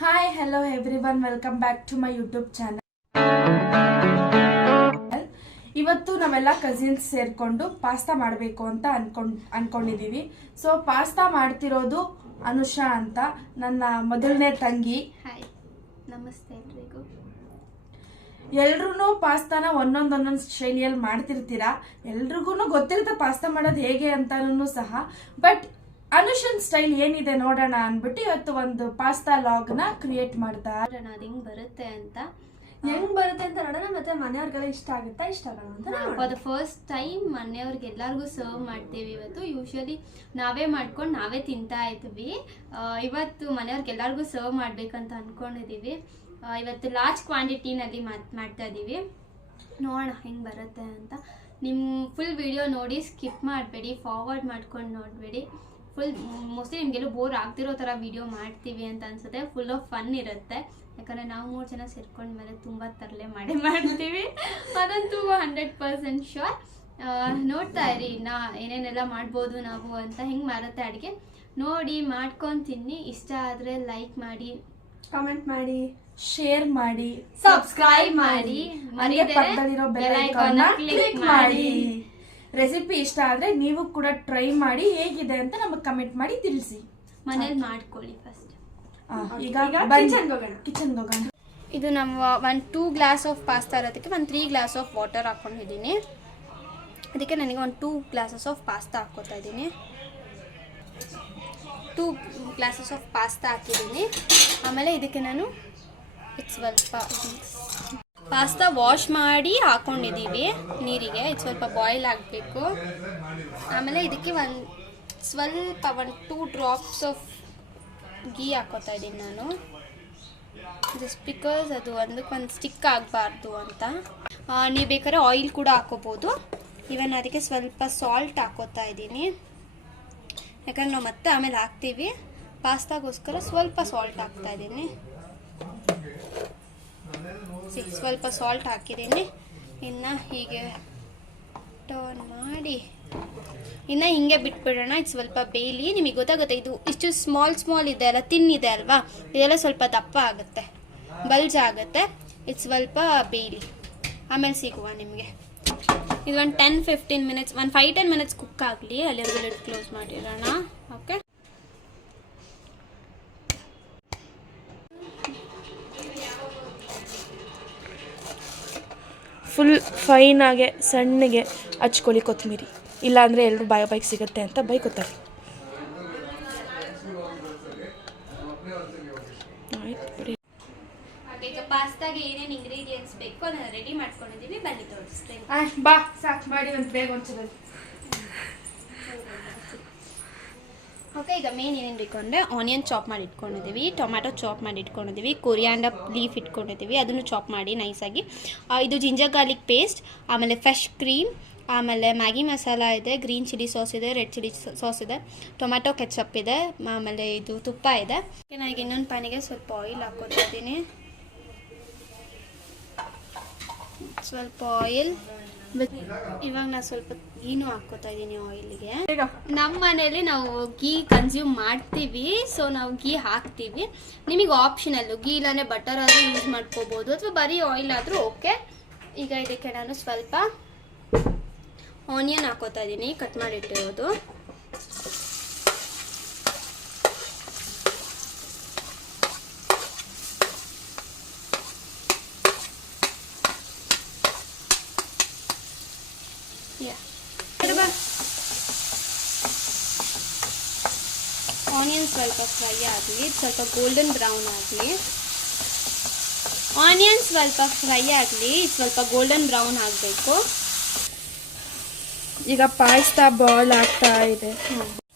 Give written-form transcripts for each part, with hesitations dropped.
Hi hello everyone, welcome back to my YouTube channel. ಇವತ್ತು ನಾವೆಲ್ಲ cousins ಸೇರ್ಕೊಂಡು pasta ಮಾಡಬೇಕು ಅಂತ ಅನ್ಕೊಂಡಿದೀವಿ. ಸೊ ಪಾಸ್ತಾ ಮಾಡ್ತಿರೋದು ಅನುಷಾ ಅಂತ, ನನ್ನ ಮೊದಲನೇ ತಂಗಿ. ಹಾಯ್, ನಮಸ್ತೆ ಎಲ್ರಿಗೂ. ಎಲ್ರೂ ಪಾಸ್ತಾನ ಒಂದೊಂದು ಶೈಲಿಯಲ್ಲಿ ಮಾಡ್ತಿರ್ತೀರಾ. ಎಲ್ರಿಗೂ ಗೊತ್ತಿರುತ್ತೆ ಪಾಸ್ತಾ ಮಾಡೋದು ಹೇಗೆ ಅಂತಾನು ಸಹ. ಬಟ್ ಅನುಷನ್ ಸ್ಟೈಲ್ ಏನಿದೆ ನೋಡೋಣ ಅನ್ಬಿಟ್ಟು ಇವತ್ತು ಒಂದು ಪಾಸ್ತಾ ಲಾಗ್ ನ ಕ್ರಿಯೇಟ್ ಮಾಡ್ತಾ ಅದು ಹೆಂಗ್ ಬರುತ್ತೆ ಅಂತ ನೋಡೋಣ. ಮತ್ತೆ ಮನೆಯವ್ರಿಗೆಲ್ಲ ಇಷ್ಟ ಆಗುತ್ತಾ ಇಷ್ಟ ಆಗಲ್ಲ ಅಂತ ಫಾರ್ ದ ಫಸ್ಟ್ ಟೈಮ್ ಮನೆಯವ್ರಿಗೆ ಎಲ್ಲರಿಗೂ ಸರ್ವ್ ಮಾಡ್ತೀವಿ ಇವತ್ತು. ಯೂಶಲಿ ನಾವೇ ಮಾಡ್ಕೊಂಡು ನಾವೇ ತಿಂತಾ ಇದ್ವಿ. ಇವತ್ತು ಮನೆಯವ್ರಿಗೆ ಎಲ್ಲರಿಗೂ ಸರ್ವ್ ಮಾಡ್ಬೇಕಂತ ಅನ್ಕೊಂಡಿದೀವಿ. ಇವತ್ತು ಲಾರ್ಜ್ ಕ್ವಾಂಟಿಟಿನಲ್ಲಿ ಮಾಡ್ತಾ ಇದ್ದೀವಿ. ನೋಡೋಣ ಹೆಂಗೆ ಬರುತ್ತೆ ಅಂತ. ನಿಮ್ಮ ಫುಲ್ ವಿಡಿಯೋ ನೋಡಿ ಸ್ಕಿಪ್ ಮಾಡಬೇಡಿ, ಫಾರ್ವರ್ಡ್ ಮಾಡ್ಕೊಂಡು ನೋಡಬೇಡಿ. ಮೋಸ್ಟ್ಲಿ ನಿಮಗೆಲ್ಲ ಬೋರ್ ಆಗ್ತಿರೋ ಥರ ವಿಡಿಯೋ ಮಾಡ್ತೀವಿ ಅಂತ ಅನ್ಸುತ್ತೆ. ಫುಲ್ ಆಫ್ ಫನ್ ಇರುತ್ತೆ. ಯಾಕಂದರೆ ನಾವು 3 ಜನ ಸೇರ್ಕೊಂಡ್ಮೇಲೆ ತುಂಬ ತರಲೆ ಮಾಡ್ತೀವಿ, ಅದಂತೂ 100% ಶೋರ್. ನೋಡ್ತಾ ಇರಿ ಏನೇನೆಲ್ಲ ಮಾಡ್ಬೋದು ನಾವು ಅಂತ. ಹೆಂಗೆ ಮಾರುತ್ತೆ ಅಡುಗೆ ನೋಡಿ ಮಾಡ್ಕೊಂಡು ತಿನ್ನಿ. ಇಷ್ಟ ಆದರೆ ಲೈಕ್ ಮಾಡಿ, ಕಾಮೆಂಟ್ ಮಾಡಿ, ಶೇರ್ ಮಾಡಿ, ಸಬ್ಸ್ಕ್ರೈಬ್ ಮಾಡಿ, ಪಕ್ಕದಲ್ಲಿರೋ ಬೆಲ್ ಐಕಾನ್ ಕ್ಲಿಕ್ ಮಾಡಿ. ರೆಸಿಪಿ ಇಷ್ಟ ಆದ್ರೆ ನೀವು ಕೂಡ ಟ್ರೈ ಮಾಡಿ ಹೇಗಿದೆ ಅಂತ ನಮಗೆ ಕಮೆಂಟ್ ಮಾಡಿ ತಿಳಿಸಿ. ಮನೇಲಿ ಮಾಡ್ಕೊಳ್ಳಿ ಫಸ್ಟ್. ಈಗ ಕಿಚನ್ಗೆ ಹೋಗೋಣ. ಇದು ನಮ್ಮ 2 ಗ್ಲಾಸ್ ಆಫ್ ಪಾಸ್ತಾ ಇರೋದಕ್ಕೆ 3 ಗ್ಲಾಸ್ ಆಫ್ ವಾಟರ್ ಹಾಕೊಂಡಿದ್ದೀನಿ. ಅದಕ್ಕೆ ನನಗೆ 2 ಗ್ಲಾಸಸ್ ಆಫ್ ಪಾಸ್ತಾ ಹಾಕ್ಕೋತಾ ಇದ್ದೀನಿ. 2 ಗ್ಲಾಸಸ್ ಆಫ್ ಪಾಸ್ತಾ ಹಾಕಿದ್ದೀನಿ. ಆಮೇಲೆ ಇದಕ್ಕೆ ನಾನು ಸ್ವಲ್ಪ ಪಾಸ್ತಾ ವಾಶ್ ಮಾಡಿ ಹಾಕ್ಕೊಂಡಿದ್ದೀವಿ ನೀರಿಗೆ. ಇದು ಸ್ವಲ್ಪ ಬಾಯ್ಲ್ ಆಗಬೇಕು. ಆಮೇಲೆ ಇದಕ್ಕೆ ಸ್ವಲ್ಪ 2 ಡ್ರಾಪ್ಸ್ ಆಫ್ ಗೀ ಹಾಕೋತಾ ಇದ್ದೀನಿ ನಾನು, ಜಸ್ಟ್ ಬಿಕಾಸ್ ಅದು ಒಂದಕ್ಕೊಂದು ಸ್ಟಿಕ್ ಆಗಬಾರ್ದು ಅಂತ. ನೀವು ಬೇಕಾದ್ರೆ ಆಯಿಲ್ ಕೂಡ ಹಾಕೋಬೋದು. ಇವನ್ ಅದಕ್ಕೆ ಸ್ವಲ್ಪ ಸಾಲ್ಟ್ ಹಾಕೋತಾ ಇದ್ದೀನಿ, ಯಾಕಂದ್ರೆ ನಾವು ಮತ್ತೆ ಆಮೇಲೆ ಹಾಕ್ತೀವಿ. ಪಾಸ್ತಾಗೋಸ್ಕರ ಸ್ವಲ್ಪ ಸಾಲ್ಟ್ ಹಾಕ್ತಾ ಇದ್ದೀನಿ. ಸ್ವಲ್ಪ ಸಾಲ್ಟ್ ಹಾಕಿದ್ದೀನಿ. ಇನ್ನು ಹೀಗೆ ಟರ್ನ್ ಮಾಡಿ ಇನ್ನು ಹಿಂಗೆ ಬಿಟ್ಬಿಡೋಣ. ಇದು ಸ್ವಲ್ಪ ಬೇಯಲಿ. ನಿಮಗೆ ಗೊತ್ತಾಗುತ್ತೆ, ಇದು ಇಷ್ಟು ಸ್ಮಾಲ್ ಇದೆ ಅಲ್ಲ, ತಿನ್ನಿದೆ ಅಲ್ವಾ, ಇದೆಲ್ಲ ಸ್ವಲ್ಪ ದಪ್ಪ ಆಗುತ್ತೆ, ಬಲ್ಜ್ ಆಗುತ್ತೆ. ಇದು ಸ್ವಲ್ಪ ಬೇಯಲಿ, ಆಮೇಲೆ ಸಿಗುವ ನಿಮಗೆ. ಇದು 10-15 ಮಿನಿಟ್ಸ್, 5-10 ಮಿನಿಟ್ಸ್ ಕುಕ್ ಆಗಲಿ. ಅಲ್ಲಿವರೆಗೂ ಲಿಡ್ ಕ್ಲೋಸ್ ಮಾಡಿರೋಣ. ಓಕೆ, ಫುಲ್ ಫೈನಾಗೆ ಸಣ್ಣಗೆ ಹಚ್ಕೊಳ್ಳಿ ಕೊತ್ತಂಬರಿ, ಇಲ್ಲಾಂದರೆ ಎಲ್ಲರೂ ಬಾಯಿಗೆ ಸಿಗುತ್ತೆ ಅಂತ ಬೈಕೋತಾರೆ. ಈಗ ಪಾಸ್ತಾಗೆ ಏನೇನು ಇಂಗ್ರೀಡಿಯೆಂಟ್ಸ್ ಬೇಕು ಅದನ್ನ ರೆಡಿ ಮಾಡ್ಕೊಂಡಿದ್ದೀವಿ, ಬನ್ನಿ ತೋರಿಸ್ತೀನಿ. ಬಾ ಸಾಕು ಮಾಡಿ ಒಂದು ಬೇಗ ಒಂದ್ಸಲ. ಓಕೆ, ಈಗ ಮೇನ್ ಏನೇನು ಬೇಕು ಅಂದರೆ ಆನಿಯನ್ ಚಾಪ್ ಮಾಡಿ ಇಟ್ಕೊಂಡಿದ್ದೀವಿ, ಟೊಮ್ಯಾಟೊ ಚಾಪ್ ಮಾಡಿ ಇಟ್ಕೊಂಡಿದ್ದೀವಿ, ಕೊರಿಯಾಂಡರ್ ಲೀಫ್ ಇಟ್ಕೊಂಡಿದ್ದೀವಿ, ಅದನ್ನು ಚಾಪ್ ಮಾಡಿ ನೈಸಾಗಿ. ಇದು ಜಿಂಜರ್ ಗಾರ್ಲಿಕ್ ಪೇಸ್ಟ್, ಆಮೇಲೆ ಫ್ರೆಶ್ ಕ್ರೀಮ್, ಆಮೇಲೆ ಮ್ಯಾಗಿ ಮಸಾಲ ಇದೆ, ಗ್ರೀನ್ ಚಿಲ್ಲಿ ಸಾಸ್ ಇದೆ, ರೆಡ್ ಚಿಲ್ಲಿ ಸಾಸ್ ಇದೆ, ಟೊಮ್ಯಾಟೊ ಕೆಚಪ್ ಇದೆ, ಆಮೇಲೆ ಇದು ತುಪ್ಪ ಇದೆ. ನನಗೆ ಇನ್ನೊಂದು ಪ್ಯಾನಿಗೆ ಸ್ವಲ್ಪ ಆಯಿಲ್ ಹಾಕೋತಾ ಇದ್ದೀನಿ. ಸ್ವಲ್ಪ ಆಯಿಲ್, ಇವಾಗ ನಾನು ಸ್ವಲ್ಪ ಗೀನು ಹಾಕೋತಾ ಇದ್ದೀನಿ ಆಯಿಲ್ಗೆ. ನಮ್ಮ ಮನೇಲಿ ನಾವು ಗೀ ಕನ್ಸ್ಯೂಮ್ ಮಾಡ್ತೀವಿ, ಸೊ ನಾವು ಗೀ ಹಾಕ್ತೀವಿ. ನಿಮಗೆ ಆಪ್ಷನಲ್ಲು ಗೀ ಇಲ್ಲಾಂದರೆ ಬಟರ್ ಆದರೂ ಯೂಸ್ ಮಾಡ್ಕೋಬೋದು, ಅಥವಾ ಬರೀ ಆಯಿಲ್ ಆದರೂ ಓಕೆ. ಈಗ ಇದಕ್ಕೆ ನಾನು ಸ್ವಲ್ಪ ಆನಿಯನ್ ಹಾಕೋತಾ ಇದ್ದೀನಿ, ಕಟ್ ಮಾಡಿಟ್ಟಿರೋದು. ಆನಿಯನ್ ಸ್ವಲ್ಪ ಫ್ರೈ ಆಗಲಿ, ಸ್ವಲ್ಪ ಗೋಲ್ಡನ್ ಬ್ರೌನ್ ಆಗಲಿ. ಆನಿಯನ್ ಸ್ವಲ್ಪ ಫ್ರೈ ಆಗಲಿ, ಸ್ವಲ್ಪ ಗೋಲ್ಡನ್ ಬ್ರೌನ್ ಆಗಬೇಕು. ಈಗ ಪಾಸ್ತಾ ಬಾಯ್ಲ್ ಆಗ್ತಾ ಇದೆ.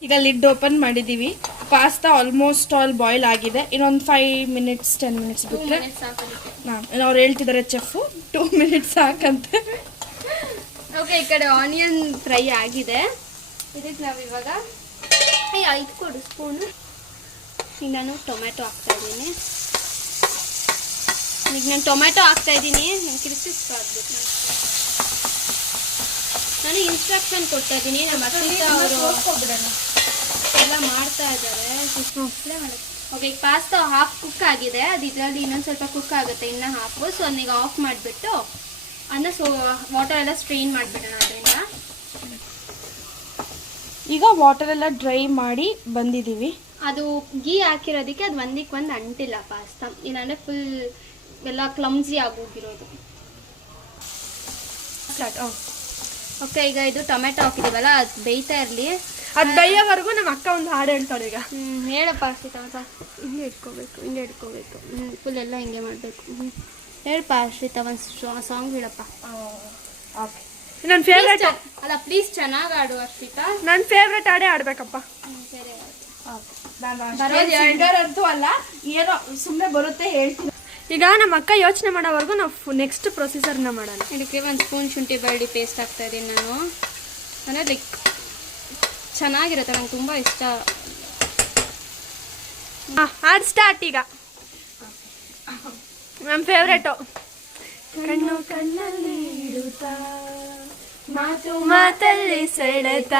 ಈಗ ಲಿಡ್ ಓಪನ್ ಮಾಡಿದ್ದೀವಿ. ಪಾಸ್ತಾ ಆಲ್ಮೋಸ್ಟ್ ಆಲ್ ಬಾಯ್ಲ್ ಆಗಿದೆ. ಇನ್ನೊಂದು 5-10 ಮಿನಿಟ್ಸ್ ಬಿಟ್ಟರೆ ಅವ್ರು ಹೇಳ್ತಿದ್ದಾರೆ ಚೆಫು 2 ಮಿನಿಟ್ಸ್ ಸಾಕಂತೆ. ಓಕೆ, ಈ ಕಡೆ ಆನಿಯನ್ ಫ್ರೈ ಆಗಿದೆ. ಇದಕ್ಕೆ ನಾವು ಇವಾಗ ಇದು ಕೊಡು ಸ್ಪೂನು. ಈಗ ನಾನು ಟೊಮ್ಯಾಟೊ ಹಾಕ್ತಾ ಇದ್ದೀನಿ. ಈಗ ನಾನು ಟೊಮ್ಯಾಟೊ ಹಾಕ್ತಾ ಇದ್ದೀನಿ. ಕ್ರಿಸ್ಪಿ ಆಗಬೇಕು. ನಾನು ಇನ್ಸ್ಟ್ರಕ್ಷನ್ ಕೊಡ್ತಾ ಇದ್ದೀನಿ. ನಮ್ಮ ಅಕ್ಕ ಅವರು ಎಲ್ಲ ಮಾಡ್ತಾ ಇದ್ದಾರೆ. ಓಕೆ, ಈಗ ಪಾಸ್ತಾ ಹಾಫ್ ಕುಕ್ ಆಗಿದೆ. ಅದು ಇದರಲ್ಲಿ ಇನ್ನೊಂದು ಸ್ವಲ್ಪ ಕುಕ್ ಆಗುತ್ತೆ, ಇನ್ನು ಹಾಫು. ಸೊ ಈಗ ಆಫ್ ಮಾಡಿಬಿಟ್ಟು ವಾಟರ್ ಎಲ್ಲ ಸ್ಟ್ರೈನ್ ಮಾಡಿಬಿಡೋಣ ಅದರಿಂದ. ಈಗ ವಾಟರ್ ಎಲ್ಲ ಡ್ರೈ ಮಾಡಿ ಬಂದಿದ್ದೀವಿ. ಅದು ಗೀ ಹಾಕಿರೋದಕ್ಕೆ ಅದು ಒಂದಕ್ಕೆ ಒಂದು ಅಂಟಿಲ್ಲ ಪಾಸ್ತಾ, ಇಲ್ಲಾಂದರೆ ಫುಲ್ ಎಲ್ಲ ಕ್ಲಮ್ಸಿ ಆಗೋಗಿರೋದು. ಓಕೆ, ಈಗ ಇದು ಟೊಮೆಟೊ ಹಾಕಿದೀವಲ್ಲ, ಅದು ಬೇಯ್ತಾ ಇರಲಿ. ಅದು ಬೇಯೋವರೆಗೂ ನಮ್ಮ ಅಕ್ಕ ಒಂದು ಹಾಡು ಹೇಳ್ತಾಳೆ ಈಗ. ಹೇಳಪ್ಪ ಅರ್ಷಿತಾ, ಹಿಂಗೆ ಇಟ್ಕೋಬೇಕು ಫುಲ್ ಎಲ್ಲ ಹಿಂಗೆ ಮಾಡಬೇಕು. ಹೇಳಪ್ಪ ಅರ್ಷಿತಾ, ಒಂದು ಸಾಂಗ್ ಹೇಳಪ್ಪ. ನನ್ನ ಫೇವ್ರೆಟ್ ಅಲ್ಲ ಪ್ಲೀಸ್, ಚೆನ್ನಾಗಿ ಆಡು ಅರ್ಷಿತಾ. ನನ್ನ ಫೇವ್ರೆಟ್ ಹಾಡೇ ಆಡ್ಬೇಕಪ್ಪ. ಸರಿ, ಸಿಂಗರ್ ಅಂತೂ ಅಲ್ಲ, ಏನೋ ಸುಮ್ಮನೆ ಬರುತ್ತೆ ಹೇಳ್ತೀನಿ. ಈಗ ನಮ್ಮ ಅಕ್ಕ ಯೋಚನೆ ಮಾಡೋವರೆಗೂ ನಾವು ನೆಕ್ಸ್ಟ್ ಪ್ರೊಸೀಜರ್ನ ಮಾಡೋಣ. ಇದಕ್ಕೆ 1 ಸ್ಪೂನ್ ಶುಂಠಿ ಬೆಳ್ಳುಳ್ಳಿ ಪೇಸ್ಟ್ ಹಾಕ್ತಾ ಇದ್ದೀನಿ ನಾನು. ಅಂದರೆ ಲೈಕ್ ಚೆನ್ನಾಗಿರುತ್ತೆ, ನಂಗೆ ತುಂಬ ಇಷ್ಟ. ಹಾಡು ಸ್ಟಾರ್ಟ್ ಈಗ. ನಮ್ಮ ಫೇವ್ರೇಟು. ಕಣ್ಣು ಕಣ್ಣಲ್ಲಿ ಇಡುತ್ತಾ, ಮಾತು ಮಾತಲ್ಲಿ ಸೆಳೆತ,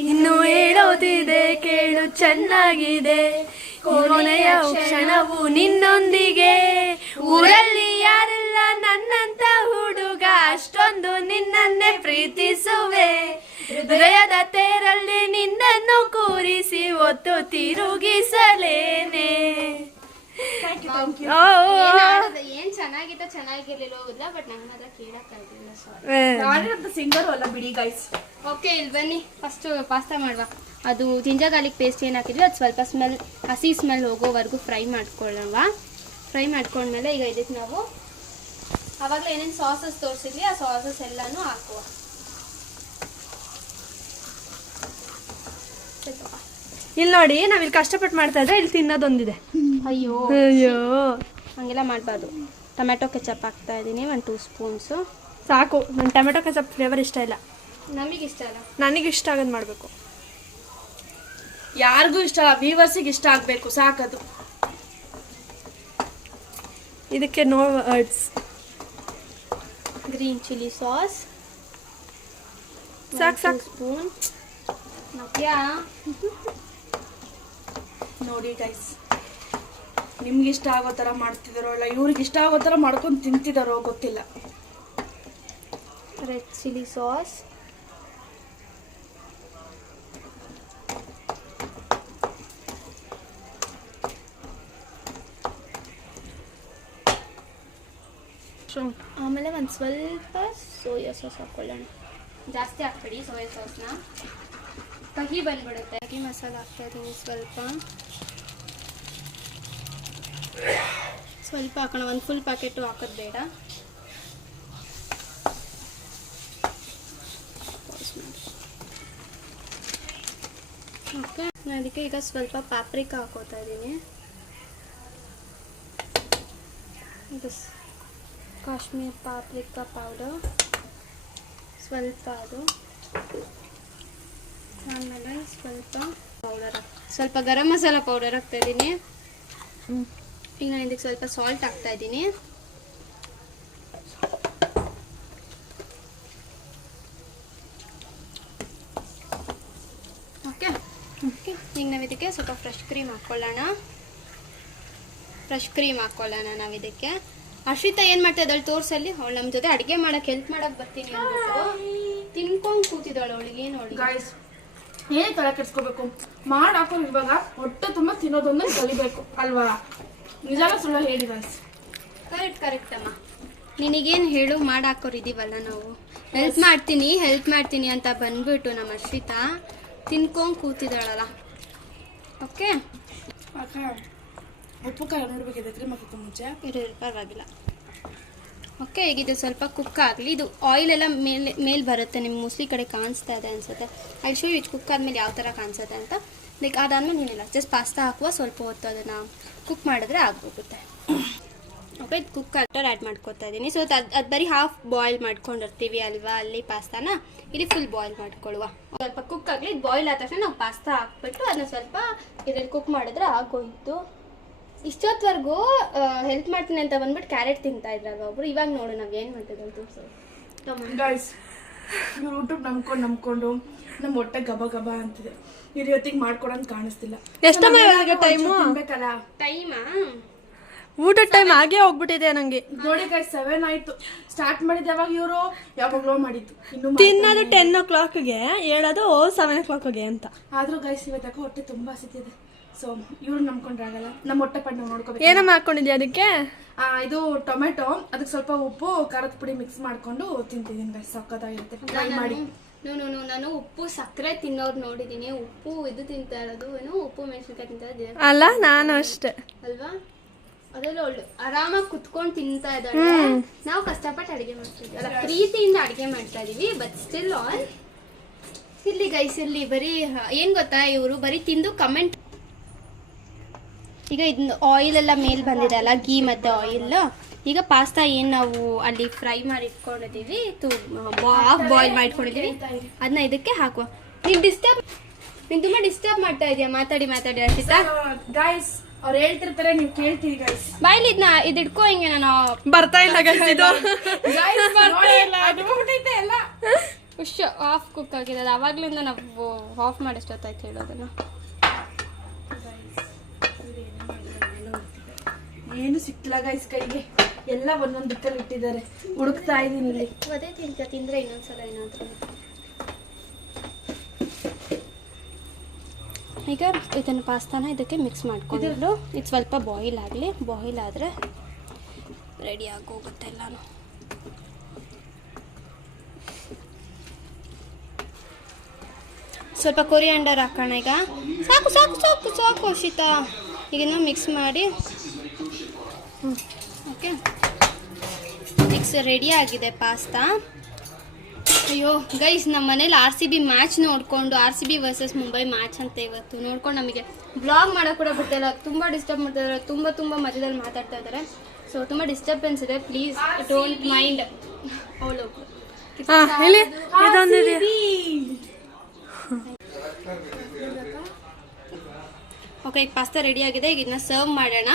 ಇನ್ನು ಹೇಳೋದಿದೆ ಕೇಳು ಚೆನ್ನಾಗಿದೆ, ಕೊನೆಯ ಕ್ಷಣವು ನಿನ್ನೊಂದಿಗೆ, ಊರಲ್ಲಿ ಯಾರೆಲ್ಲ ನನ್ನಂತ ಹುಡುಗ, ಅಷ್ಟೊಂದು ನಿನ್ನನ್ನೇ ಪ್ರೀತಿಸುವೆ, ಹೃದಯದ ತೇರಲ್ಲಿ ನಿನ್ನನ್ನು ಕೂರಿಸಿ ಒತ್ತು ತಿರುಗಿಸಲೇನೆ. ಏನ್ ಚೆನ್ನಾಗಿತ್ತ ಚೆನ್ನಾಗಿರ್ಲಿಲ್ಲ ಹೋಗುದಿಲ್ಲ, ಬಟ್ ನಂಗೆ ಮಾತ್ರ ಕೇಳಕ್ಕಾಗಿಲ್ಲ. ನಾನೇನಂತ ಸಿಂಗರು ಅಲ್ಲ ಬಿಡಿ ಗೈಸ್. ಓಕೆ, ಇಲ್ಲಿ ಬನ್ನಿ, ಫಸ್ಟ್ ಪಾಸ್ತಾ ಮಾಡುವ. ಅದು ಜಿಂಜರ್ ಗಾರ್ಲಿಕ್ ಪೇಸ್ಟ್ ಏನು ಹಾಕಿದ್ವಿ ಅದು ಸ್ವಲ್ಪ ಹಸಿ ಸ್ಮೆಲ್ ಹೋಗೋವರೆಗೂ ಫ್ರೈ ಮಾಡ್ಕೊಳ್ಳೋಣ. ಫ್ರೈ ಮಾಡ್ಕೊಂಡ್ಮೇಲೆ ಈಗ ಇದಕ್ಕೆ ನಾವು ಆವಾಗಲೇ ಏನೇನು ಸಾಸಸ್ ತೋರಿಸಿದ್ವಿ ಆ ಸಾಸಸ್ ಎಲ್ಲನೂ ಹಾಕುವ. ಇಲ್ಲಿ ನೋಡಿ, ನಾವಿಲ್ಲಿ ಕಷ್ಟಪಟ್ಟು ಮಾಡ್ತಾ ಇದ್ರೆ ಇಲ್ಲಿ ತಿನ್ನೋದೊಂದಿದೆ. ಅಯ್ಯೋ ಅಯ್ಯೋ, ಹಂಗೆಲ್ಲ ಮಾಡಬಾರ್ದು. ಟೊಮೆಟೊ ಕೆಚಪ್ ಹಾಕ್ತಾ ಇದ್ದೀನಿ 1 2 ಸ್ಪೂನ್ಸು. ಸಾಕು. ನನ್ನ ಟೊಮೆಟೊ ಕೆಚಪ್ ಫ್ಲೇವರ್ ಇಷ್ಟ ಇಲ್ಲ. ನಮಗಿಷ್ಟ ಅಲ್ಲ, ನನಗೆ ಇಷ್ಟ ಆಗೋದು ಮಾಡಬೇಕು. ಯಾರಿಗೂ ಇಷ್ಟ ಅಲ್ಲ, ವ್ಯೂವರ್ಸಿಗೆ ಇಷ್ಟ ಆಗಬೇಕು, ಸಾಕದು. ಇದಕ್ಕೆ no words. Green chilli sauce ಸಾಕು ಸ್ಪೂನ್. ನೋಡಿ ಗೈಸ್, ನಿಮ್ಗೆ ಇಷ್ಟ ಆಗೋ ಥರ ಮಾಡ್ತಿದಾರೋ ಇಲ್ಲ ಇವ್ರಿಗೆ ಇಷ್ಟ ಆಗೋ ಥರ ಮಾಡ್ಕೊಂಡು ತಿಂತಿದಾರೋ ಗೊತ್ತಿಲ್ಲ. ರೆಡ್ ಚಿಲ್ಲಿ ಸಾಸ್, ಆಮೇಲೆ ಒಂದು ಸ್ವಲ್ಪ ಸೋಯಾ ಸಾಸ್ ಹಾಕ್ಕೊಳ್ಳೋಣ. ಜಾಸ್ತಿ ಹಾಕ್ಬೇಡಿ ಸೋಯಾ ಸಾಸ್ನ, ಕಹಿ ಬಂದ್ಬಿಡುತ್ತೆ. ಮ್ಯಾಗಿ ಮಸಾಲ ಹಾಕ್ತಾ ಇದ್ದೀನಿ ಸ್ವಲ್ಪ ಹಾಕೋಣ. ಒಂದು ಫುಲ್ ಪ್ಯಾಕೆಟು ಹಾಕೋದು ಬೇಡ. ಓಕೆ, ನಾನು ಅದಕ್ಕೆ ಈಗ ಸ್ವಲ್ಪ ಪಾಪ್ರಿಕಾ ಹಾಕೋತಾ ಇದ್ದೀನಿ. ಇದು ಕಾಶ್ಮೀರ್ ಪಾಪ್ರಿಕಾ ಪೌಡರ್ ಸ್ವಲ್ಪ, ಅದು ಆಮೇಲೆ ಸ್ವಲ್ಪ ಗರಂ ಮಸಾಲ ಪೌಡರ್ ಹಾಕ್ತಾ ಇದ್ದೀನಿ. ಈಗ ನಾನು ಇದಕ್ಕೆ ಸ್ವಲ್ಪ ಸಾಲ್ಟ್ ಹಾಕ್ತಾ ಇದ್ದೀನಿ. ಓಕೆ, ಈಗ ನಾವು ಇದಕ್ಕೆ ಸ್ವಲ್ಪ ಫ್ರೆಶ್ ಕ್ರೀಮ್ ಹಾಕ್ಕೊಳ್ಳೋಣ. ನಾವು ಇದಕ್ಕೆ. ಅರ್ಷಿತಾ ಏನು ಮಾಡ್ತಾ ಇದ್ದಾಳೆ ತೋರ್ಸಲ್ಲಿ. ಅವಳು ನಮ್ಮ ಜೊತೆ ಅಡುಗೆ ಮಾಡಕ್ಕೆ ಹೆಲ್ಪ್ ಮಾಡಕ್ಕೆ ಬರ್ತೀನಿ ಅಂದ್ಬಿಟ್ಟು ತಿನ್ಕೊಂಡು ಕೂತಿದ್ದಾಳೆ. ಅವಳಿಗೆ ಏನು ಗೈಸ್, ಏನೇ ತಲೆ ಕೆಡ್ಸ್ಕೋಬೇಕು, ಮಾಡಿ ಹಾಕೊಂಡು ಇವಾಗ ಹೊಟ್ಟೆ ತುಂಬ ತಿನ್ನೋದೊಂದು ಕಲಿಬೇಕು ಅಲ್ವಾ? ನಿಜಾನ ಸುಳ್ಳು ಹೇಳಿ ಗೈಸ್. ಕರೆಕ್ಟ್ ಅಮ್ಮ. ನಿನಗೇನು ಹೇಳು, ಮಾಡಿ ಹಾಕೋರಿದ್ದೀವಲ್ಲ ನಾವು. ಹೆಲ್ಪ್ ಮಾಡ್ತೀನಿ ಅಂತ ಬಂದ್ಬಿಟ್ಟು ನಮ್ಮ ಅರ್ಷಿತಾ ತಿನ್ಕೊಂಡು ಕೂತಿದ್ದಾಳಲ್ಲ. ಓಕೆ, ಉಪ್ಪು ಖಾರ ನೋಡ್ಬೇಕಿದೆ ಕ್ರೀಮ್ ಹಾಕೋಕ್ಕೆ ಮುಂಚೆ. ಪರವಾಗಿಲ್ಲ. ಓಕೆ, ಈಗ ಇದು ಸ್ವಲ್ಪ ಕುಕ್ ಆಗಲಿ. ಇದು ಆಯಿಲ್ ಎಲ್ಲ ಮೇಲೆ ಬರುತ್ತೆ, ನಿಮ್ಗೆ ಮೋಸ್ಟ್ಲಿ ಕಡೆ ಕಾಣಿಸ್ತಾ ಇದೆ ಅನ್ಸುತ್ತೆ. ಐ ಶೋ ಇದು ಕುಕ್ ಆದಮೇಲೆ ಯಾವ ಥರ ಕಾಣಿಸುತ್ತೆ ಅಂತ. ಲೈಕ್ ಅದಾದ್ಮೇಲೆ ಏನಿಲ್ಲ, ಜಸ್ಟ್ ಪಾಸ್ತಾ ಹಾಕುವ, ಸ್ವಲ್ಪ ಹೊತ್ತು ಅದನ್ನು ಕುಕ್ ಮಾಡಿದ್ರೆ ಆಗೋಗುತ್ತೆ. ಓಕೆ, ಇದು ಕುಕ್ ವಾಟರ್ ಆ್ಯಡ್ ಮಾಡ್ಕೊತಾ ಇದ್ದೀನಿ. ಸೊ ಅದು ಬರೀ ಹಾಫ್ ಬಾಯ್ಲ್ ಮಾಡ್ಕೊಂಡಿರ್ತೀವಿ ಅಲ್ವಾ ಅಲ್ಲಿ ಪಾಸ್ತಾನ, ಇಲ್ಲಿ ಫುಲ್ ಬಾಯ್ಲ್ ಮಾಡ್ಕೊಳ್ಳುವ. ಸ್ವಲ್ಪ ಕುಕ್ ಆಗಲಿ. ಇದು ಬಾಯ್ಲ್ ಆದ ತಕ್ಷಣ ನಾವು ಪಾಸ್ತಾ ಹಾಕ್ಬಿಟ್ಟು ಅದನ್ನ ಸ್ವಲ್ಪ ಇದರಲ್ಲಿ ಕುಕ್ ಮಾಡಿದ್ರೆ ಆಗೋಯಿತು. ಇಷ್ಟೊತ್ತವರೆಗೂ ಹೆಲ್ಪ್ ಮಾಡ್ತೀನಿ ಅಂತ ಬಂದ್ಬಿಟ್ಟು ಕ್ಯಾರೆಟ್ ತಿಂತಾ ಇದ್ರಲ್ವ ಒಬ್ರು. ಇವಾಗ ನೋಡು ನಾವು ಏನು ಮಾಡ್ತಿದ್ದೀವಿ ತೋರಿಸೋದು. ಗೈಸ್, ಇವ್ರು ಯೂಟ್ಯೂಬ್ ನಂಬ್ಕೊಂಡು ನಮ್ಮ ಹೊಟ್ಟೆ ಗಬ ಗಬ ಅಂತಿದೆ. ಇವ್ರ ಇವತ್ತಿಗೆ ಮಾಡ್ಕೊಡಂತ ಕಾಣಿಸ್ತಿಲ್ಲ. ಎಷ್ಟಮ್ಮ ಇವಾಗ ಟೈಮು? ತಿನ್ಬೇಕಲ್ಲ. ಟೈಮಾ? ಊಟದ ಟೈಮ್ ಆಗೇ ಹೋಗ್ಬಿಟ್ಟಿದೆ ನಂಗೆ. ನೋಡಿ ಗೈಸ್ 7 ಆಯ್ತು. ಸ್ಟಾರ್ಟ್ ಮಾಡಿದ್ದು ಯಾವಾಗ ಇವರು ಯಾವಾಗ್ಲೋ ಮಾಡಿದ್ದು. ಇನ್ನು ತಿನ್ನೋದು 10 o'clockಗೆ, ಹೇಳೋದು 7 o'clockಗೆ ಅಂತ. ಆದ್ರೂ ಗೈಸ್ ಇವತ್ತು ಹೊಟ್ಟೆ ತುಂಬಾ ಹಸಿತಿದೆ. ಸೊ ಇವ್ರು ನಂಬ್ಕೊಂಡ್ರಾಗಲ್ಲ. ನಮ್ಮ ಹೊಟ್ಟೆ ಪಡ್ ನಾವು ನೋಡ್ಕೋಬೇಕು. ಏನಮ್ಮ ಹಾಕೊಂಡಿದ್ಯಾ ಅದಕ್ಕೆ? ಇದು ಟೊಮೆಟೊ, ಅದಕ್ಕೆ ಸ್ವಲ್ಪ ಉಪ್ಪು ಖಾರದ ಪುಡಿ ಮಿಕ್ಸ್ ಮಾಡ್ಕೊಂಡು ತಿಂತಿದ್ದೀನಿ ಗೈಸ್. ಸಕ್ಕತ್ತಾಗಿರುತ್ತೆ. ಟ್ರೈ ಮಾಡಿ. ನಾನು ಉಪ್ಪು ಸಕ್ಕರೆ ತಿನ್ನೋರು ನೋಡಿದೀನಿ. ಉಪ್ಪು ಇದು ತಿಂತಾ ಇರೋದು ಏನು, ಉಪ್ಪು ಮೆಣಸಿನ್ಕಾಯಿ ತಿಂತಾ ಇದ್ದೆ ಅಲ್ಲ, ನಾನು ಅಷ್ಟೇ ಅಲ್ವಾ. ಅದೆಲ್ಲ ಒಳ್ಳೆ ಆರಾಮಾಗಿ ಕುತ್ಕೊಂಡು ತಿಂತಾ ಇದ್ದಾಳೆ. ನಾವು ಕಷ್ಟಪಟ್ಟು ಅಡಿಗೆ ಮಾಡ್ತಿದ್ವಿ ಅಲ್ಲ, ಪ್ರೀತಿಯಿಂದ ಅಡಿಗೆ ಮಾಡ್ತಾ ಇದೀವಿ. ಬಟ್ ಸ್ಟಿಲ್ ಆಲ್ ಇಲ್ಲಿ ಗೈಸ್, ಇಲ್ಲಿ ಬರೀ ಏನ್ ಗೊತ್ತಾ, ಇವರು ಬರೀ ತಿಂದು ಕಮೆಂಟ್. ಈಗ ಇದು ಆಯಿಲ್ ಎಲ್ಲ ಮೇಲ್ ಬಂದಿದೆ ಅಲ್ಲ, ಗೀ ಮತ್ತೆ ಆಯಿಲ್. ಈಗ ಪಾಸ್ತಾ ಏನ್ ನಾವು ಅಲ್ಲಿ ಫ್ರೈ ಮಾಡಿ ಇಟ್ಕೊಂಡಿದೀವಿ, ಹಾಫ್ ಬಾಯ್ಲ್ ಮಾಡಿಟ್ಕೊಂಡಿದೀವಿ, ಅದನ್ನ ಇದಕ್ಕೆ ಹಾಕುವ. ನೀನ್ ತುಂಬಾ ಡಿಸ್ಟರ್ಬ್ ಮಾಡ್ತಾ ಇದೀಯ, ಮಾತಾಡಿ ಮಾತಾಡಿ ಅರ್ಷಿತಾ. ಗೈಸ್ ಅವ್ರು ಹೇಳ್ತಿರ್ತಾರೆ, ನೀವು ಕೇಳ್ತೀರಿ ಗೈಸ್. ಬಾಯ್ಲಿ ಇದು ಇಟ್ಕೋ, ಹಿಂಗೆ ನಾನು ಬರ್ತಾ ಇಲ್ಲ guys ಇದು. ಎಲ್ಲ ಉಶ್ ಆಫ್ ಕುಕ್ ಆಗಿದೆ. ಅದು ಅವಾಗ್ಲಿಂದ ನಾವು ಆಫ್ ಮಾಡಿಷ್ಟೊತ್ತಾಯ್ತು ಹೇಳೋದನ್ನ. ಏನು ಸಿಕ್ತಿಲ್ಲ ಗೈಸ್ ಕೈಗೆ. ಎಲ್ಲ ಒಂದೊಂದು ದಿಕ್ಕಲ್ಲಿ ಇಟ್ಟಿದ್ದಾರೆ. ಹುಡುಕ್ತಾ ಇದೀನಿ ಇಲ್ಲಿ. ಅದೇ ತಿಂದ್ರೆ ಇನ್ನೊಂದ್ಸಲ ಏನಾದ್ರು. ಈಗ ಇದನ್ನು ಪಾಸ್ತಾನ ಇದಕ್ಕೆ ಮಿಕ್ಸ್ ಮಾಡ್ಕೊಂಡಿದ್ದು ಇದು ಸ್ವಲ್ಪ ಬಾಯ್ಲ್ ಆಗಲಿ. ಬಾಯ್ಲ್ ಆದರೆ ರೆಡಿ ಆಗೋಗುತ್ತೆ ಎಲ್ಲಾನು. ಸ್ವಲ್ಪ ಕೊರಿಯಾಂಡರ್ ಹಾಕೋಣ ಈಗ. ಸಾಕು ಸಾಕು ಸಾಕು ಸಾಕು ಶೀತಾ. ಈಗಿನ ಮಿಕ್ಸ್ ಮಾಡಿ. ಓಕೆ, ಮಿಕ್ಸ್ ರೆಡಿ ಆಗಿದೆ ಪಾಸ್ತಾ. ಅಯ್ಯೋ ಗೈಸ್, ನಮ್ಮ ಮನೇಲಿ RCB ಮ್ಯಾಚ್ ನೋಡಿಕೊಂಡು, RCB ವರ್ಸಸ್ ಮುಂಬೈ ಮ್ಯಾಚ್ ಅಂತ ಇವತ್ತು ನೋಡ್ಕೊಂಡು ನಮಗೆ ಬ್ಲಾಗ್ ಮಾಡೋಕೆ ಕೂಡ ಬಿಡ್ತಾಯಿಲ್ಲ. ತುಂಬ ಡಿಸ್ಟರ್ಬ್ ಮಾಡ್ತಾ ಇದ್ದಾರೆ. ತುಂಬ ಮಧ್ಯದಲ್ಲಿ ಮಾತಾಡ್ತಾ ಇದ್ದಾರೆ. ಸೊ ತುಂಬ ಡಿಸ್ಟರ್ಬೆನ್ಸ್ ಇದೆ. Please don't mind. ಅವಳು ಓಕೆ, ಈಗ ಪಾಸ್ತಾ ರೆಡಿ ಆಗಿದೆ. ಈಗ ಇದನ್ನ ಸರ್ವ್ ಮಾಡೋಣ.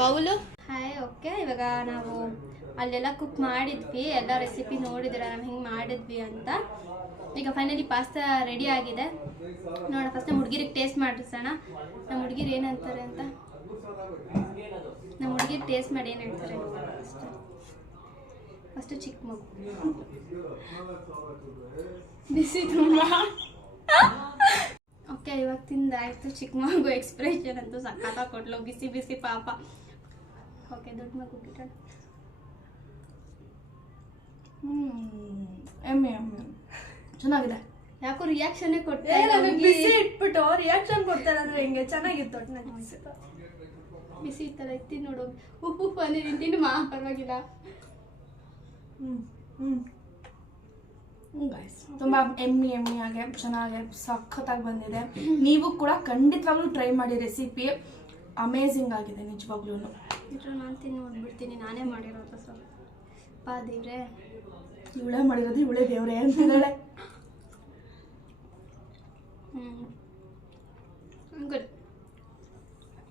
Bowl hi. ಓಕೆ, ಇವಾಗ ನಾವು ಅಲ್ಲೆಲ್ಲ ಕುಕ್ ಮಾಡಿದ್ವಿ, ಎಲ್ಲ ರೆಸಿಪಿ ನೋಡಿದ್ರೆ ನಾವು ಹಿಂಗೆ ಮಾಡಿದ್ವಿ ಅಂತ. ಈಗ ಫೈನಲಿ ಪಾಸ್ತಾ ರೆಡಿ ಆಗಿದೆ. ನೋಡೋಣ, ಫಸ್ಟ್ ನಮ್ಮ ಹುಡುಗಿರಿಗೆ ಟೇಸ್ಟ್ ಮಾಡಿಸೋಣ. ನಮ್ಮ ಹುಡುಗಿರು ಏನಂತಾರೆ ಅಂತ. ನಮ್ಮ ಹುಡುಗಿರು ಟೇಸ್ಟ್ ಮಾಡಿ ಏನು ಹೇಳ್ತಾರೆ ನೋಡೋಣ. ಫಸ್ಟು ಚಿಕ್ಕ ಮಗು ಬಿಸಿ ತುಂಬ. ಓಕೆ, ಇವಾಗ ತಿಂದಾಯ್ತು. ಚಿಕ್ಕ ಮಗು ಎಕ್ಸ್ಪ್ರೆಷನ್ ಅಂತೂ ಸಕ್ಕತ್ತಾಗಿ ಕೊಟ್ಲು. ಬಿಸಿ ಬಿಸಿ ಪಾಪ. ಓಕೆ, ದೊಡ್ಡ ಮಗು ಬಿಟ್ಟಣ. ಚೆನ್ನಾಗಿದೆ. ಯಾಕೋ ರಿಯಾಕ್ಷನ್ ಕೊಟ್ಟೆ. ಬಿಸಿ ಇಟ್ಬಿಟ್ಟು ರಿಯಾಕ್ಷನ್ ಕೊಡ್ತಾರೆ ಅಂದ್ರೆ ಹೆಂಗೆ ಚೆನ್ನಾಗಿತ್ತು. ಬಿಸಿ ಇತ್ತಲ್ಲ, ಎತ್ತಿ ನೋಡೋ. ಉಪ್ಪು ಬಂದು ತಿಂತೀನಿ ಮಾ, ಪರವಾಗಿಲ್ಲ. ತುಂಬಾ ಎಮ್ಮಿ ಆಗಿ ಚೆನ್ನಾಗಿ ಸಖತ್ತಾಗಿ ಬಂದಿದೆ. ನೀವು ಕೂಡ ಖಂಡಿತವಾಗ್ಲೂ ಟ್ರೈ ಮಾಡಿ. ರೆಸಿಪಿ ಅಮೇಝಿಂಗ್ ಆಗಿದೆ ನಿಜವಾಗ್ಲೂ. ನಾನು ತಿಂದು ನೋಡ್ಬಿಡ್ತೀನಿ. ನಾನೇ ಮಾಡಿರೋದು ಸ್ವಲ್ಪ ದೇವ್ರೆ. ಇವಳೇ ಮಾಡಿರೋದು, ಇವಳೇ ದೇವ್ರೆ ಅಂತಿದ್ದಾಳೆ. ಗುಡ್,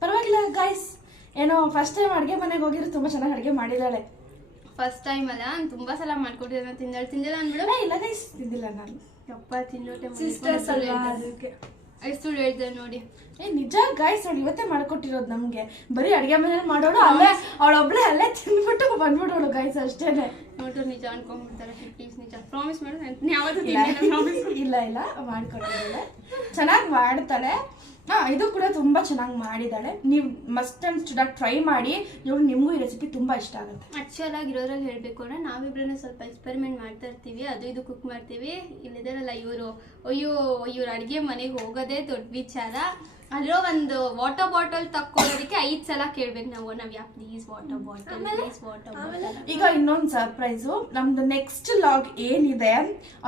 ಪರವಾಗಿಲ್ಲ ಗೈಸ್. ಏನೋ ಫಸ್ಟ್ ಟೈಮ್ ಅಡುಗೆ ಮನೆಗೆ ಹೋಗಿರೋ ತುಂಬಾ ಚೆನ್ನಾಗಿ ಅಡುಗೆ ಮಾಡಿದಾಳೆ. ಫಸ್ಟ್ ಟೈಮ್ ಅಲ್ಲ, ನಾನು ತುಂಬಾ ಸಲ ಮಾಡ್ಕೊಟ್ಟಿದ್ದೆ. ನಾನು ತಿಂದಿಲ್ಲ ಅಂದ್ಬಿಡು. ಇಲ್ಲ ಗೈಸ್, ತಿಂದಿಲ್ಲ ನಾನು. ಯಪ್ಪ, ತಿನ್ನೋಟೆ ಅದಕ್ಕೆ ಎಷ್ಟು ಹೇಳ್ದೆ ನೋಡಿ. ನಿಜ ಗೈಸ್, ಅವಳು ಇವತ್ತೇ ಮಾಡ್ಕೊಟ್ಟಿರೋದು ನಮ್ಗೆ. ಬರೀ ಅಡುಗೆ ಮನೇಲಿ ಮಾಡೋಳು, ಅವಳೊಬ್ಳೆ ಅಲ್ಲೇ ತಿಂದ್ಬಿಟ್ಟು ಬಂದ್ಬಿಡೋಳು ಗೈಸ್, ಅಷ್ಟೇನೆ. ನೋಡ್ರು ನಿಜ ಅನ್ಕೊಂಡ್ಬಿಡ್ತಾರೆ. ಪ್ಲೀಸ್ ನಿಜ ಪ್ರಾಮಿಸ್ ಮಾಡು. ಯಾವತ್ತೂ ಇಲ್ಲ ಮಾಡ್ಕೊಟ್ಟಿದ್ದಾಳೆ, ಚೆನ್ನಾಗಿ ಮಾಡ್ತಾಳೆ. ಇದು ಕೂಡ ತುಂಬಾ ಚೆನ್ನಾಗಿ ಮಾಡಿದಾಳೆ. ನೀವು ಮಸ್ಟ್ ಅಂಡ್ ಸ್ಟುಡ್ ಟ್ರೈ ಮಾಡಿ. ನಿಮಗೂ ಈ ರೆಸಿಪಿ ತುಂಬಾ ಇಷ್ಟ ಆಗುತ್ತೆ. ಆಕ್ಚುಲ್ ಆಗಿ ಇರೋದ್ರಲ್ಲಿ ಹೇಳ್ಬೇಕು ಅಂದ್ರೆ ನಾವಿಬ್ರನ್ನ ಸ್ವಲ್ಪ ಎಕ್ಸ್ಪೆರಿಮೆಂಟ್ ಮಾಡ್ತಾ ಇರ್ತೀವಿ. ಅದು ಇದು ಕುಕ್ ಮಾಡ್ತೀವಿ. ಇಲ್ಲಿದಾರಲ್ಲ ಇವರು, ಇವ್ರು ಅಡುಗೆ ಮನೆಗೆ ಹೋಗೋದೇ ದೊಡ್ಡ ವಿಚಾರ. ಅಲ್ಲಿರೋ ಒಂದು ವಾಟರ್ ಬಾಟಲ್ ತಕ್ಕೊಳ್ಳೋದಕ್ಕೆ 5 ಸಲ ಕೇಳ್ಬೇಕು ನಾವು. ಯಾ please water bottle, please water bottle. ಈಗ ಇನ್ನೊಂದು ಸರ್ಪ್ರೈಸು. ನಮ್ದು ನೆಕ್ಸ್ಟ್ ಲಾಗ್ ಏನಿದೆ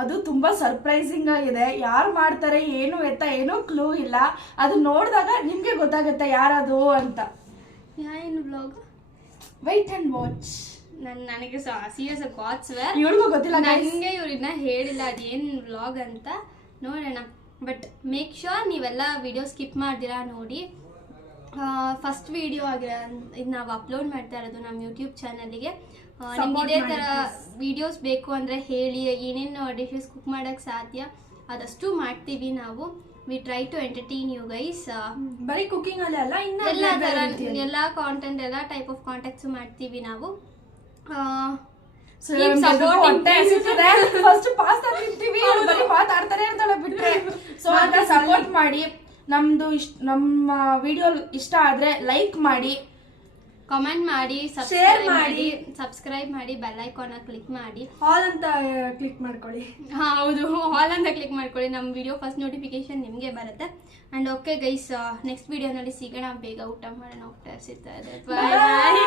ಅದು ತುಂಬಾ ಸರ್ಪ್ರೈಸಿಂಗ್ ಆಗಿದೆ. ಯಾರು ಮಾಡ್ತಾರೆ ಏನು ಎತ್ತ ಏನೋ ಕ್ಲೂ ಇಲ್ಲ. ಅದು ನೋಡಿದಾಗ ನಿಮ್ಗೆ ಗೊತ್ತಾಗುತ್ತೆ ಯಾರದು ಅಂತ. ಏನು ವ್ಲಾಗ್? White and watch. ನನಗೆ ಸೀರಿಯಸ್ ಗಾಡ್ಸ್ ವೇರ್. ಇವ್ರಿಗೂ ಗೊತ್ತಿಲ್ಲ, ನನಗೆ ಇವ್ರನ್ನ ಹೇಳಿಲ್ಲ ಅದೇನು ವ್ಲಾಗ್ ಅಂತ. ನೋಡೋಣ. ಬಟ್ ಮೇಕ್ ಶ್ಯೂರ್ ನೀವೆಲ್ಲ ವಿಡಿಯೋ ಸ್ಕಿಪ್ ಮಾಡ್ದಿರಾ ನೋಡಿ. ಫಸ್ಟ್ ವಿಡಿಯೋ ಆಗಿರೋ ಇದು ನಾವು ಅಪ್ಲೋಡ್ ಮಾಡ್ತಾ ಇರೋದು ನಮ್ಮ ಯೂಟ್ಯೂಬ್ ಚಾನಲ್ಗೆ. ನಿಮ್ಗೆ ಇದೇ ಥರ ವಿಡಿಯೋಸ್ ಬೇಕು ಅಂದರೆ ಹೇಳಿ. ಏನೇನು ಡಿಶಸ್ ಕುಕ್ ಮಾಡೋಕ್ಕೆ ಸಾಧ್ಯ ಆದಷ್ಟು ಮಾಡ್ತೀವಿ ನಾವು. We try to entertain you guys. ಬರೀ ಕುಕಿಂಗ್ ಅಲ್ಲೇ ಅಲ್ಲ, ಇನ್ನ ಎಲ್ಲ ಬೇರೆ ಥರ ರೀತಿಯಲ್ಲಿ. ಎಲ್ಲ ಕಾಂಟೆಂಟ್, ಎಲ್ಲ ಟೈಪ್ ಆಫ್ ಕಾಂಟ್ಯಾಕ್ಟ್ಸ್ ಮಾಡ್ತೀವಿ ನಾವು. ಫಸ್ಟ್ ಪಾಸ್ತಾ ತಿಂತೀವಿ, ಬರೀ ಮಾತಾಡ್ತಾನೆ ಇರ್ತಾಳೆ ಬಿಟ್ರೆ. ಸೊ ಅಂತ ಸಪೋರ್ಟ್ ಮಾಡಿ, ನಮ್ದು ನಮ್ಮ ವಿಡಿಯೋ ಇಷ್ಟ ಆದ್ರೆ ಲೈಕ್ ಮಾಡಿ, ಕಮೆಂಟ್ ಮಾಡಿ, ಸಬ್ಸ್ಕ್ರೈಬ್ ಮಾಡಿ, ಬೆಲ್ ಐಕಾನ್ ಕ್ಲಿಕ್ ಮಾಡಿ, ಆಲ್ ಅಂತ ಕ್ಲಿಕ್ ಮಾಡ್ಕೊಳ್ಳಿ. ಹೌದು, ಆಲ್ ಅಂತ ಕ್ಲಿಕ್ ಮಾಡ್ಕೊಳ್ಳಿ. ನಮ್ಮ ವಿಡಿಯೋ ಫಸ್ಟ್ ನೋಟಿಫಿಕೇಶನ್ ನಿಮಗೆ ಬರುತ್ತೆ. ಅಂಡ್ ಓಕೆ ಗೈಸ್, ನೆಕ್ಸ್ಟ್ ವಿಡಿಯೋನಲ್ಲಿ ಸಿಗೋಣ. ಬೇಗ ಊಟ ಮಾಡೋಣ, ಹೋಗ್ತಾ ಇರ್ತಾ ಇದೆ. ಬಾಯ್ ಬಾಯ್.